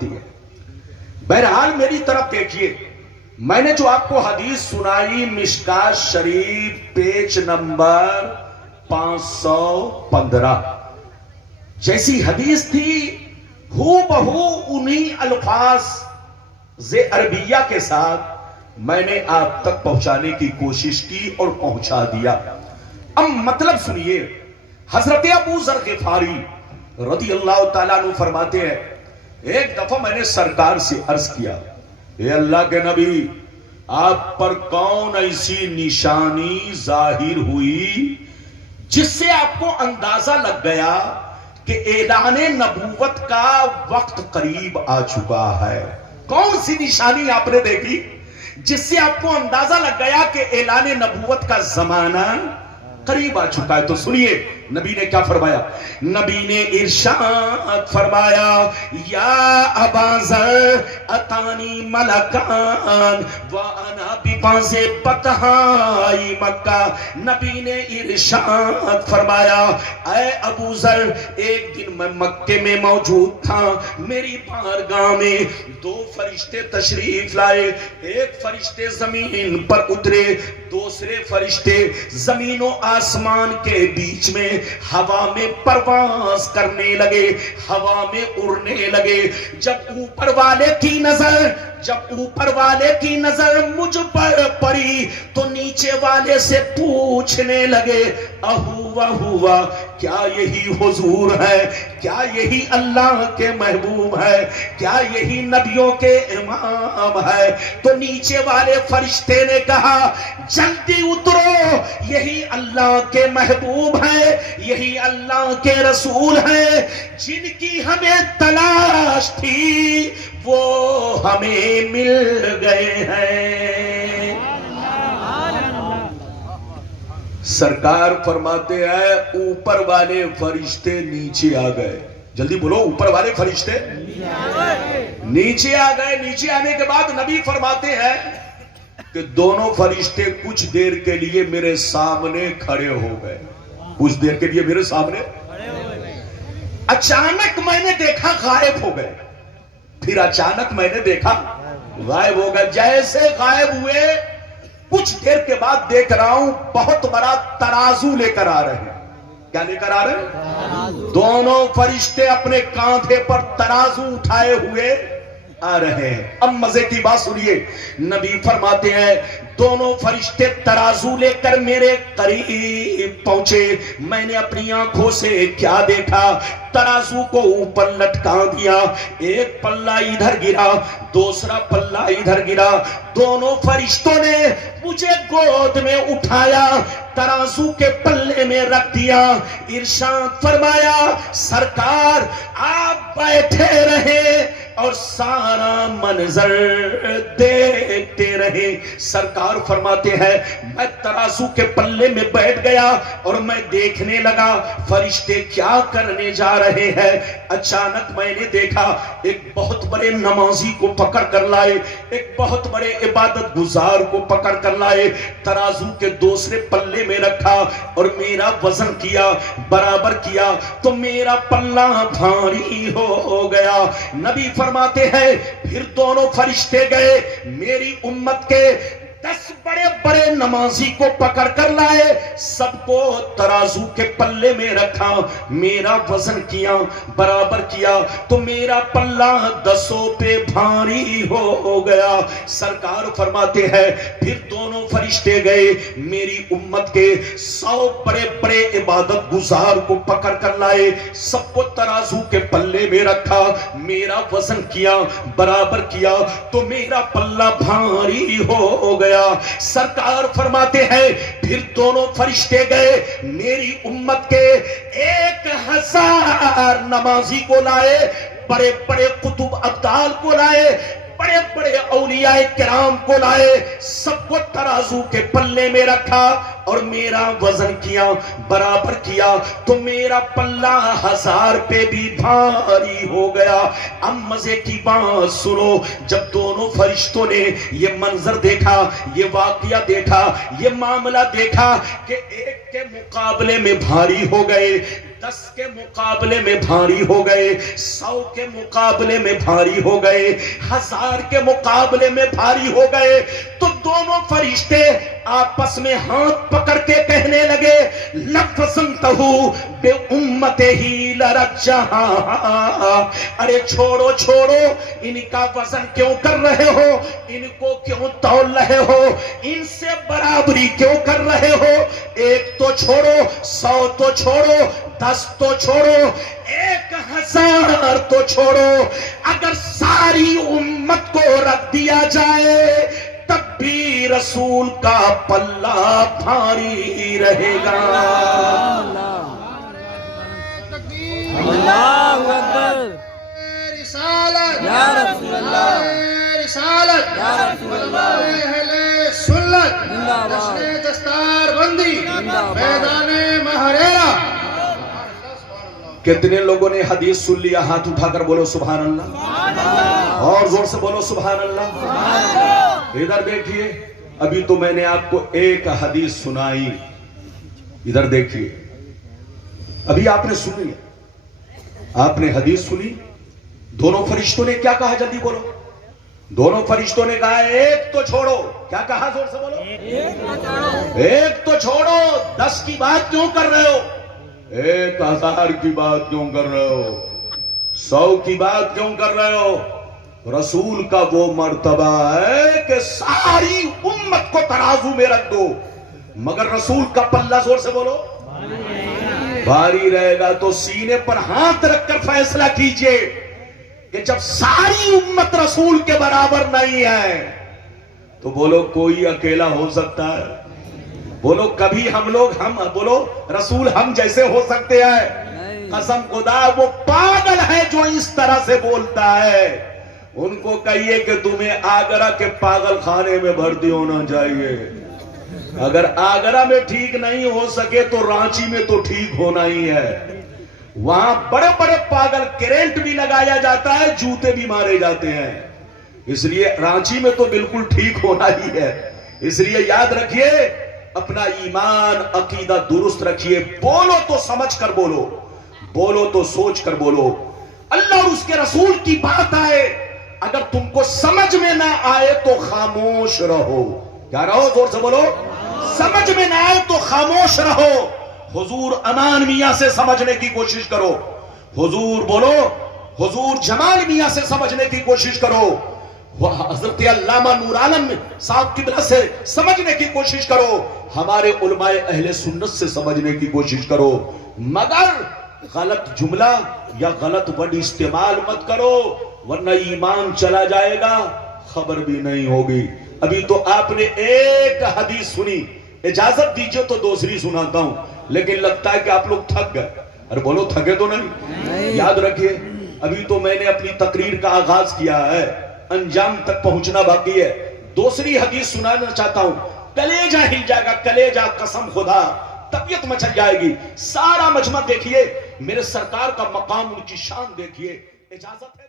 ہوتی ہے. بہرحال میری طرف دیکھیے، میں نے جو آپ کو حدیث سنائی مشکات شریف پیج نمبر 515 جیسی حدیث تھی، ہو بہو انہی الفاظ عربیہ کے ساتھ میں نے آپ تک پہنچانے کی کوشش کی اور پہنچا دیا. اب مطلب سنیے. حضرت ابو ذر غفاری رضی اللہ تعالیٰ عنہ فرماتے ہیں، ایک دفعہ میں نے سرکار سے عرض کیا، اے اللہ کے نبی، آپ پر کون ایسی نشانی ظاہر ہوئی جس سے آپ کو اندازہ لگ گیا کہ اعلان نبوت کا وقت قریب آ چکا ہے؟ کون سی نشانی آپ نے دیکھی جس سے آپ کو اندازہ لگ گیا کہ اعلان نبوت کا زمانہ قریب آ چکا ہے؟ تو سنیے نبی نے کیا فرمایا. نبی نے ارشاد فرمایا، یا ابا ذر اتانی ملکان وانا ببعض بطحائی مکہ. نبی نے ارشاد فرمایا، اے ابو ذر، ایک دن میں مکے میں موجود تھا، میری بارگاہ میں دو فرشتے تشریف لائے. ایک فرشتے زمین پر اترے، دوسرے فرشتے زمین و آسمان کے بیچ میں ہوا میں پرواز کرنے لگے، ہوا میں اڑنے لگے. جب اوپر والے کی نظر مجھ پر پڑی تو نیچے والے سے پوچھنے لگے، ہوا کیا یہی حضور ہے؟ کیا یہی اللہ کے محبوب ہے؟ کیا یہی نبیوں کے امام ہے؟ تو نیچے والے فرشتے نے کہا، جلدی اترو، یہی اللہ کے محبوب ہے، یہی اللہ کے رسول ہیں جن کی ہمیں تلاش تھی، وہ ہمیں مل گئے ہیں. سرکار فرماتے ہیں اوپر والے فرشتے نیچے آ گئے. جلدی بولو، اوپر والے فرشتے نیچے آ گئے. نیچے آنے کے بعد نبی فرماتے ہیں کہ دونوں فرشتے کچھ دیر کے لیے میرے سامنے کھڑے ہو گئے. کچھ دیر کے لیے میرے سامنے. اچانک میں نے دیکھا غائب ہو گئے. پھر اچانک میں نے دیکھا غائب ہو گئے. جیسے غائب ہوئے کچھ دیر کے بعد دیکھ رہا ہوں بہت بڑا ترازو لے کر آ رہے ہیں. کیا لے کر آ رہے ہیں؟ دونوں فرشتے اپنے کاندھے پر ترازو اٹھائے ہوئے آ رہے ہیں. اب مزے کی بات سنیے، نبی فرماتے ہیں دونوں فرشتے ترازو لے کر میرے قریب پہنچے. میں نے اپنی آنکھوں سے کیا دیکھا؟ ترازو کو اوپر لٹکا دیا. ایک پلہ ادھر گرا، دوسرا پلہ ادھر گرا. دونوں فرشتوں نے مجھے گود میں اٹھایا، ترازو کے پلے میں رکھ دیا. ارشاد فرمایا، سرکار آپ بیٹھے رہے اور سارا منظر دیکھتے رہے. سرکار فرماتے ہیں میں ترازو کے پلے میں بیٹھ گیا اور میں دیکھنے لگا فرشتے کیا کرنے جا رہے ہیں. اچانک میں نے دیکھا ایک بہت بڑے نمازی کو پکڑ کر لائے، ایک بہت بڑے عبادت گزار کو پکڑ کر لائے، ترازو کے دوسرے پلے میں رکھا اور میرا وزن کیا، برابر کیا تو میرا پلہ بھاری ہو گیا. نبی فرماتے ہیں پھر دونوں فرشتے گئے، میری امت کے 10 بڑے بڑے نمازی کو پکڑ کر لائے، سب کو ترازو کے پلے میں رکھا، میرا وزن کیا، برابر کیا تو میرا پلہ 10 پہ بھاری ہو گیا. سرکار فرماتے ہیں پھر دونوں فرشتے گئے، میری امت کے 100 بڑے بڑے عبادت گزار کو پکڑ کر لائے، سب کو ترازو کے پلے میں رکھا، میرا وزن کیا، برابر کیا تو میرا پلہ بھاری ہو گیا. سرکار فرماتے ہیں پھر دونوں فرشتے گئے، میری امت کے 1000 نمازی کو لائے، بڑے بڑے قطب ابدال کو لائے، بڑے بڑے اولیاء کرام کو لائے، سب کو ترازو کے پلے میں رکھا اور میرا وزن کیا برابر کیا تو میرا پلہ 1000 پہ بھی بھاری ہو گیا. اب مزے کی بات سنو, جب دونوں فرشتوں نے یہ منظر دیکھا, یہ واقعہ دیکھا, یہ معاملہ دیکھا کہ ایک کے مقابلے میں بھاری ہو گئے, 10 کے مقابلے میں بھاری ہو گئے, 100 کے مقابلے میں بھاری ہو گئے, 1000 کے مقابلے میں بھاری ہو گئے, تو دونوں فرشتے آپس میں ہاتھ پکڑ کے کہنے لگے لَفَزَنْتَهُ بِأُمَّتِهِ لَرَجَّهَا, ارے چھوڑو چھوڑو, ان کا وزن کیوں کر رہے ہو, ان کو کیوں تول رہے ہو, ان سے برابری کیوں کر رہے ہو, ایک تو چھوڑو, 100 تو چھوڑو, 10 تو چھوڑو, 1000 تو چھوڑو, اگر ساری امت کو رکھ دیا جائے تب بھی رسول کا پلہ بھاری رہے گا. اللہ اکبر. رسالت یا رسول اللہ, رسالت یا رسول اللہ, اہل سنت زندہ باد, جشن دستار بندی زندہ باد. میدان محریرہ. کتنے لوگوں نے حدیث سن لیا؟ ہاتھ اٹھا کر بولو سبحان اللہ, اور زور سے بولو سبحان اللہ. ادھر دیکھیے, ابھی تو میں نے آپ کو ایک حدیث سنائی, ادھر دیکھیے, ابھی آپ نے سنی, آپ نے حدیث سنی. دونوں فرشتوں نے کیا کہا؟ جلدی بولو. دونوں فرشتوں نے کہا ایک تو چھوڑو. کیا کہا؟ زور سے بولو. ایک تو چھوڑو, 10 کی بات کیوں کر رہے ہو, 1000 کی بات کیوں کر رہے ہو, 100 کی بات کیوں کر رہے ہو. رسول کا وہ مرتبہ ہے کہ ساری امت کو ترازو میں رکھ دو, مگر رسول کا پلہ زور سے بولو بھاری رہے گا. تو سینے پر ہاتھ رکھ کر فیصلہ کیجئے کہ جب ساری امت رسول کے برابر نہیں ہے تو بولو کوئی اکیلا ہو سکتا ہے. بولو کبھی ہم لوگ, ہم بولو رسول ہم جیسے ہو سکتے ہیں؟ قسم خدا وہ پاگل ہے جو اس طرح سے بولتا ہے. ان کو کہیے کہ تمہیں آگرہ کے پاگل خانے میں بھرتی ہونا چاہیے. اگر آگرہ میں ٹھیک نہیں ہو سکے تو رانچی میں تو ٹھیک ہونا ہی ہے. وہاں بڑے بڑے پاگل, کرنٹ بھی لگایا جاتا ہے, جوتے بھی مارے جاتے ہیں. اس لیے رانچی میں تو بالکل ٹھیک ہونا ہی ہے. اس لیے یاد رکھیے, اپنا ایمان عقیدہ درست رکھیے. بولو تو سمجھ کر بولو, بولو تو سوچ کر بولو. اللہ اور اس کے رسول کی بات آئے, اگر تم کو سمجھ میں نہ آئے تو خاموش رہو. کیا رہو؟ زور سے بولو. سمجھ میں نہ آئے تو خاموش رہو. حضور امان میاں سے سمجھنے کی کوشش کرو. حضور بولو, حضور جمال میاں سے سمجھنے کی کوشش کرو. حضرت علامہ نور عالم صاحب قبلہ سے سمجھنے کی کوشش کرو. ہمارے علماء اہل سنت سے سمجھنے کی کوشش کرو. مگر غلط جملہ یا غلط ورڈ استعمال مت کرو, ورنہ ایمان چلا جائے گا, خبر بھی نہیں ہوگی. ابھی تو آپ نے ایک حدیث سنی, اجازت دیجئے تو دوسری سناتا ہوں, لیکن لگتا ہے کہ آپ لوگ تھک گئے. ارے بولو تھکے تو نہیں. یاد رکھیے, ابھی تو میں نے اپنی تقریر کا آغاز کیا ہے, انجام تک پہنچنا باقی ہے. دوسری حدیث سنانا چاہتا ہوں, کلیجہ ہل جائے گا, کلیجہ, قسم خدا, طبیعت مچل جائے گی. سارا مجمع دیکھیے, میرے سرکار کا مقام, ان کی شان دیکھیے. اجازت ہے.